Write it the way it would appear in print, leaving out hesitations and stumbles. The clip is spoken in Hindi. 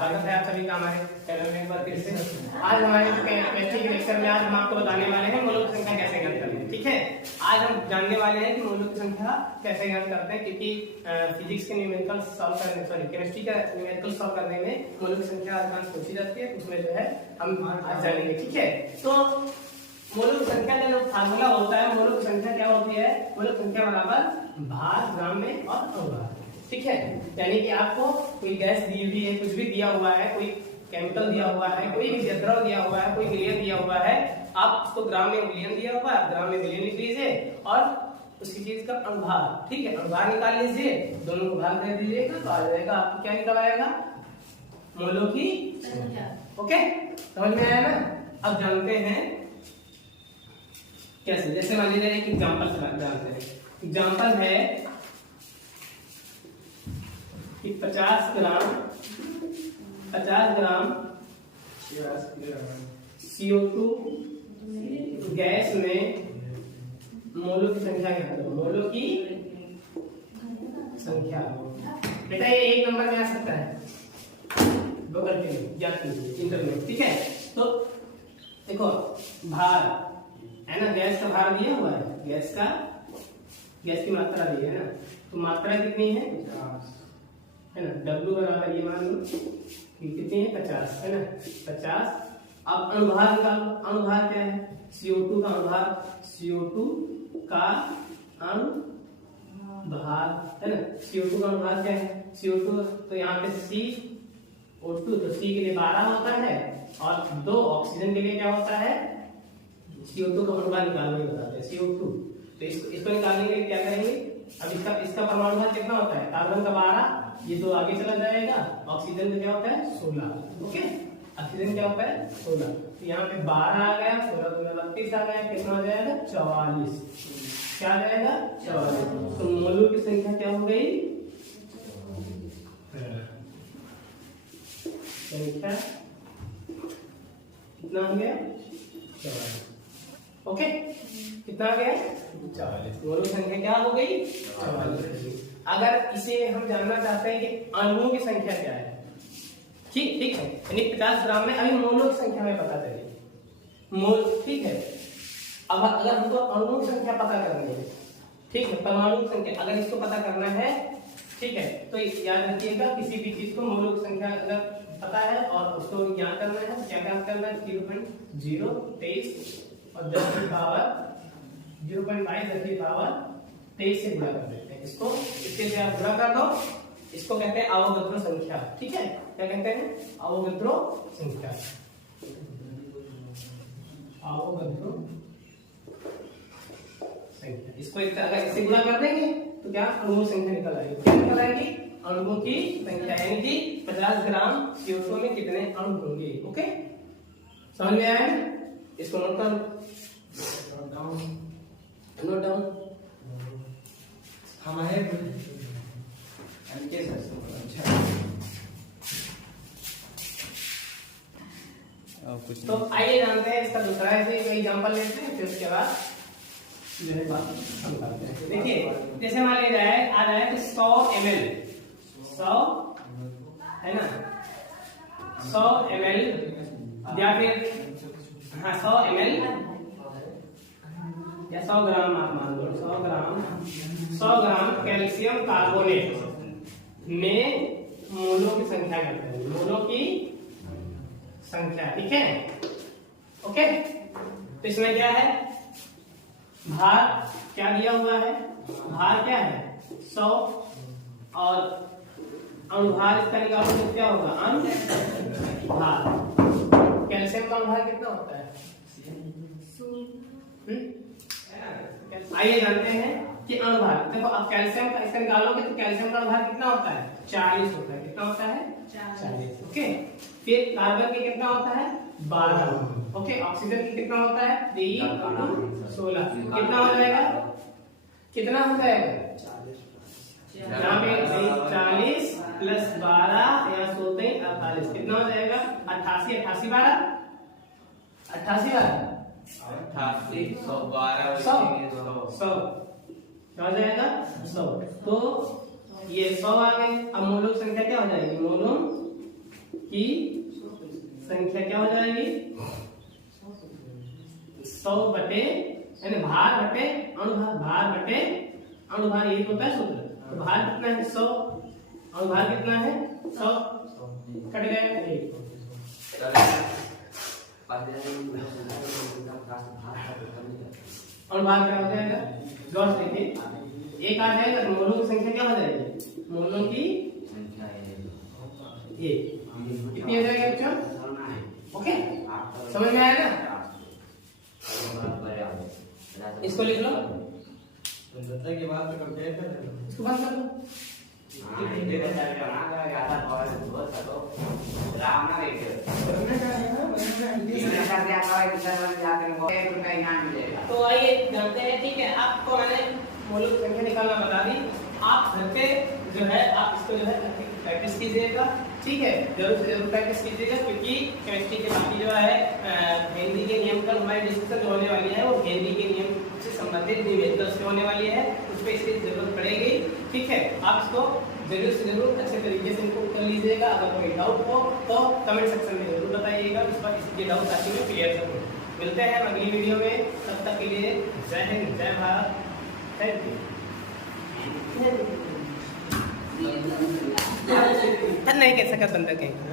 स्वागत है आप सभी का हमारे चैनल में एक बार फिर से। आज हमारे केमिस्ट्री के लेक्चर में आज हम आपको बताने वाले हैं मोलों की संख्या कैसे ज्ञात करते हैं। ठीक है, आज हम जानने वाले हैं कि मोलों की संख्या कैसे ज्ञात करते हैं, क्योंकि फिजिक्स के न्यूमेरिकल सॉल्व करने केमिस्ट्री का न्यूमेरिकल सॉल्व करने में मोलों की संख्या अधिकांश पूछी जाती है, उसमें जो है हम आज जानेंगे। ठीक है, तो मोलों की संख्या का जो फार्मूला होता है, मोलों की संख्या क्या होती है, मोलों की संख्या बराबर भार ग्राम में और अनुभार। ठीक है, यानी कि आपको कोई गैस दी हुई है, कुछ भी दिया हुआ है, कोई केमिकल दिया हुआ है, कोई भी द्रव दिया हुआ है, कोई विलयन दिया हुआ है, आप उसको ग्राम में विलयन दिया हुआ है, ग्राम में विलयन लिख लीजिए और उसी चीज का अनुभार, ठीक है, अनुभार निकाल लीजिए, दोनों को भाग कर दीजिएगा तो आ जाएगा आपको क्या निकल आएगा, मोलों की संख्या। ओके, समझ में आया ना। अब जानते हैं कैसे, जैसे मान लीजिए एक एग्जांपल जानते हैं। एग्जांपल है कि 50 ग्राम CO2 गैस में मोलों की संख्या क्या है, मोलों की संख्या। बेटा ये एक नंबर में आ सकता है, बगल के याद कीजिए इंटरनेट। ठीक है, तो देखो भार है ना, गैस का भार दिया हुआ है, गैस की मात्रा दी है ना, तो मात्रा कितनी है ना, W बराबर ये मान लो कि कितनी है 50 है ना, 50। अब अनुभार निकालो, अनुभार क्या है, CO2 का अनुभार, CO2 का अनुभार है ना, CO2 का अनुभार क्या है, CO2 तो यहाँ पे CO2 तो C के लिए 12 होता है और 2 ऑक्सीजन के लिए क्या होता है, CO2 का अनुभार निकालने बताते हैं CO2। तो इसको निकालने के लिए क्या करेंगे, अब इसका परमाणु भार कितना होता है, कार्बन का 12, ये 2 आगे चला जाएगा, ऑक्सीजन का क्या होता है 16। ओके, ऑक्सीजन क्या होता है 16, तो यहाँ पे 12 आ गया, 16 तो 32 आ गया, कितना हो जाएगा 44, क्या आ जाएगा 44। तो मोलों की संख्या क्या हो गई, संख्या कितना हो गया 44। ओके, कितना आ गया 44, मोलों की संख्या क्या हो गई 44। अगर इसे हम जानना चाहते हैं कि अणुओं की संख्या क्या है, ठीक है, यानी 50 ग्राम में अभी मोलों की संख्या में पता चलेगी मोल। ठीक है, अब अगर हमको अणुओं की संख्या पता करनी है, ठीक है, परमाणु की संख्या अगर इसको पता करना है, ठीक है, तो याद रखिएगा किसी भी चीज को मोलों की संख्या अगर पता है और उसको ज्ञात करना है, क्या ज्ञात करना है, 0.023 और 10 की पावर 0.22 10 की पावर 23 से गुणा कर देते हैं इसको, इसके लिए आप गुणा कर दो, इसको कहते हैं अवोगाद्रो संख्या। ठीक है, क्या कहते हैं, अवोगाद्रो संख्या, अवोगाद्रो संख्या। इसको अगर इससे गुणा कर देंगे तो क्या अणुओं की संख्या निकल आएगी, क्या निकल आएगी, अणुओं की संख्या, यानी कि 50 ग्राम CO2 में कितने अणु होंगे। ओके, समझ में आया, इसको नोट कर नोट डाउन हमारे कुछ। तो आइए जानते हैं इसका दूसरा एग्जांपल लेते हैं, फिर उसके बाद जो है बात हम करते हैं। देखिए, जैसे मान लीजिए आ रहा है कि 100 ml 100 है ना, 100 ml या फिर 100 ml या 100 ग्राम आप मान लो, 100 ग्राम कैल्शियम कार्बोनेट में मोलों की संख्या करते हैं, मोलों की संख्या। ठीक है, ओके, तो इसमें क्या है, भार क्या दिया हुआ है, भार क्या है 100 और अनुभार इसका निकालो तो क्या होगा, अनुभार। कैल्शियम का अनुभार कितना होता है, आइए जानते हैं कि अनुभार। देखो अब कैल्शियम का इसका निकालोगे तो कैल्शियम का अनुभार कितना होता है 40 होता है, कितना होता है 40। ओके, फिर कार्बन के कितना होता है 12। ओके, ऑक्सीजन की कितना होता है 16, कितना हो जाएगा, कितना हो जाएगा 40 प्लस 12 या 48 कितना हो जाएगा 88, 88 12 88 12 100 हो जाएगा 100। तो ये 100 आ गए, अब मोलों की संख्या क्या हो जाएगी, मोलों की संख्या क्या हो जाएगी 100 बटे यानी भार बटे अणुभार, भार बटे अणुभार, यही होता है सूत्र। तो भार कितना है 100, अणुभार कितना है 100, कट गया अणुभार क्या हो जाएगा गौर से देखिए, एक आ जाएगा तो मोलों की संख्या क्या हो जाएगी, मोलों की एक कितनी आ जाएगी बच्चों, ओके समझ में आएगा। इसको लिख लो, की बात तो कंपेयर कर लो, इसको बंद कर लो। तो आइए जानते हैं, ठीक है। आपको मैंने मोलर संख्या निकालना बता दी, आप घर पे जो है आप इसको जो है प्रैक्टिस कीजिएगा, ठीक है, जरूर से जरूर प्रैक्टिस कीजिएगा, क्योंकि केमिस्ट्री के बाकी जो है हेनरी के नियम का हमारी डिस्कशन होने वाली है, वो हेनरी के नियम से संबंधित निवेदन से होने वाली है, उस पर इसकी जरूरत पड़ेगी, ठीक है। आप इसको जरूर से जरूर अच्छे तरीके से इनको कर लीजिएगा। अगर कोई डाउट हो तो कमेंट सेक्शन में जरूर बताइएगा, उस पर इसके डाउट ताकि मैं क्लियर करूँ। मिलते हैं अगली वीडियो में, तब तक के लिए जय हिंद, जय भारत, थैंक यू। नहीं कैसा कर बंदा कहीं